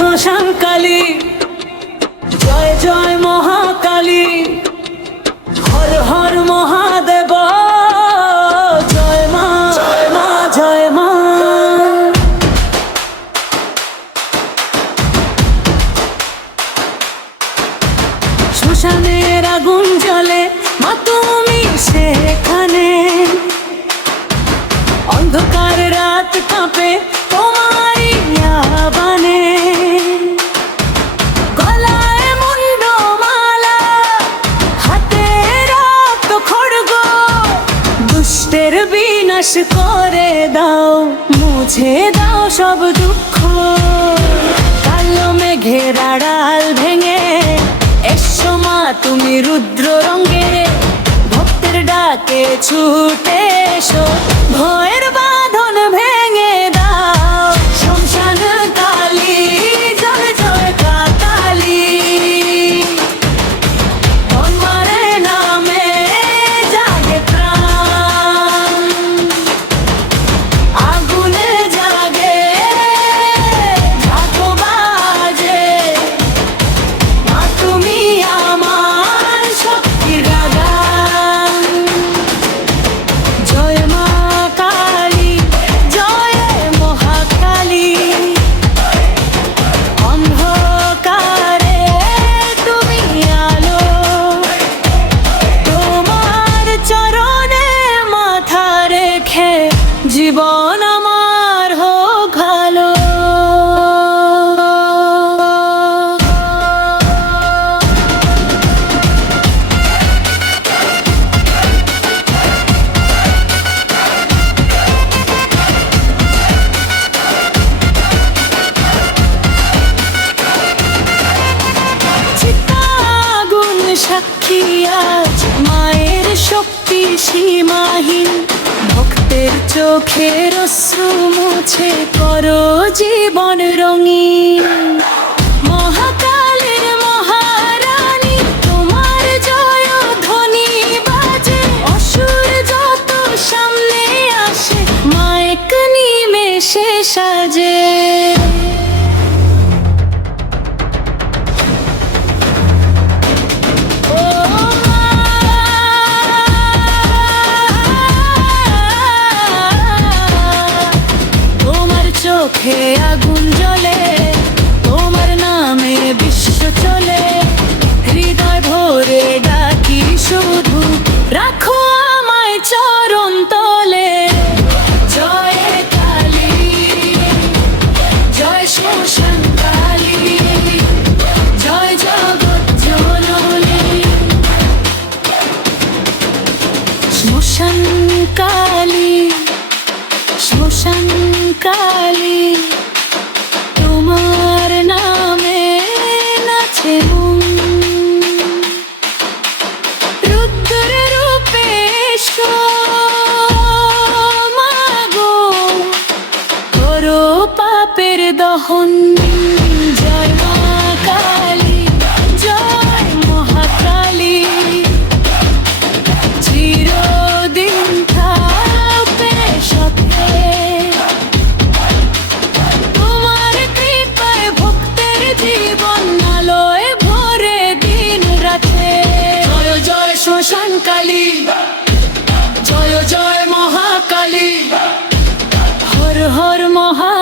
শ্মশান কালী, জয় জয় মহাকালী, হর হর মহাদেব, জয় মা জয় মা জয় মা। শ্মশানের আগুন জ্বলে, মা তুমি সেখানে, অন্ধকার রাত কাঁপে তোমারই আহ্বানে। গলায় মুন্ডমালা, হাতে রক্ত খড়গ, দুষ্টের বিনাশ করে দাও, মুছে দাও সব দুঃখ। কালো মেঘের আড়াল ভেঙে এসো মা তুমি রুদ্র রঙে, ভক্তের ডাকে ছুটে এসো, ভয়ের বাঁধন ভেঙে দাও। শ্মশান কালী, জয় জয় কাতালি, তোমার নামে জাগে প্রাণ, আগুনে জাগে ঢাকো বাজে, মা তুমি আমার শক্তির বাগান। জয় মা কালী, জয় মহাকালী, অন্ধকারে তুমি আলো, তোমার চরণে মাথা রেখে জীবন আমার হোক ভালো। চিতাগুন সাক্ষী আজ মায়ের শক্তি সীমাহীন, ভক্তের চোখের অশ্রু মুছে করো জীবন রঙিন। মহাকালের মহারানী তোমার জয় ধ্বনি বাজে, অসুর যত সামনে আসে মায়েক নিমেষে সাজে। ও মা, তোমার চোখে আগুন জ্বলে, তোমার নামে বিশ্ব চলে, হৃদয় ভরে ডাকি শুধু রাখো আমায় চরণ তলে। জয় কালী, জয় শ্মশান কালী, জয় জগৎ জননী। শ্মশান কালী, শ্মশান কালী, তোমার নামে নাচে মন, রুদ্র রূপে এসো মাগো, করো পাপের দহন। জয় মা কালী, জয় মহাকালী, চিরদিন থাকবে সাথে, তোমার কৃপায় ভক্তের জীবন আলোয় ভরে দিন রাতে। জয় জয় শ্মশান কালী, জয় জয় মহাকালী, হর হর মহা